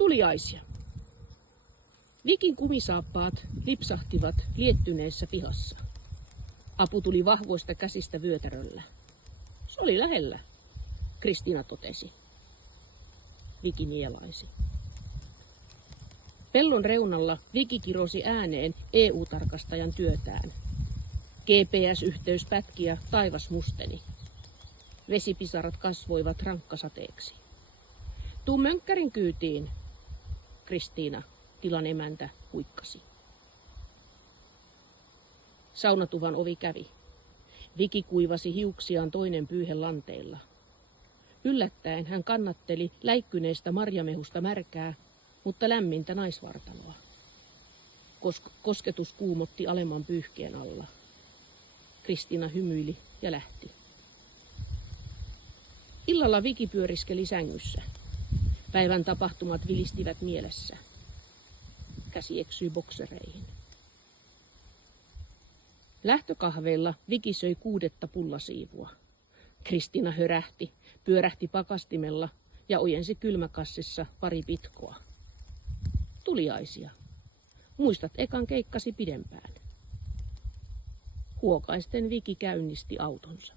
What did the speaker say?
Tuliaisia. Vikin kumisaappaat lipsahtivat liettyneessä pihassa. Apu tuli vahvoista käsistä vyötäröllä. Se oli lähellä, Kristiina totesi. Viki nielaisi. Pellon reunalla Viki kirosi ääneen EU-tarkastajan työtään. GPS-yhteys pätki ja taivas musteni. Vesipisarat kasvoivat rankkasateeksi. Tuu mönkkärin kyytiin, Kristiina, tilan emäntä, huikkasi. Saunatuvan ovi kävi. Viki kuivasi hiuksiaan toinen pyyhe lanteilla. Yllättäen hän kannatteli läikkyneestä marjamehusta märkää, mutta lämmintä naisvartaloa. Kosketus kuumotti alemman pyyhkeen alla. Kristiina hymyili ja lähti. Illalla Viki pyöriskeli sängyssä. Päivän tapahtumat vilistivät mielessä. Käsi eksyi boksereihin. Lähtökahveilla Viki söi 6. pullasiivua. Kristiina hörähti, pyörähti pakastimella ja ojensi kylmäkassissa pari pitkoa. Tuliaisia. Muistat ekan keikkasi pidempään. Huokaisten Viki käynnisti autonsa.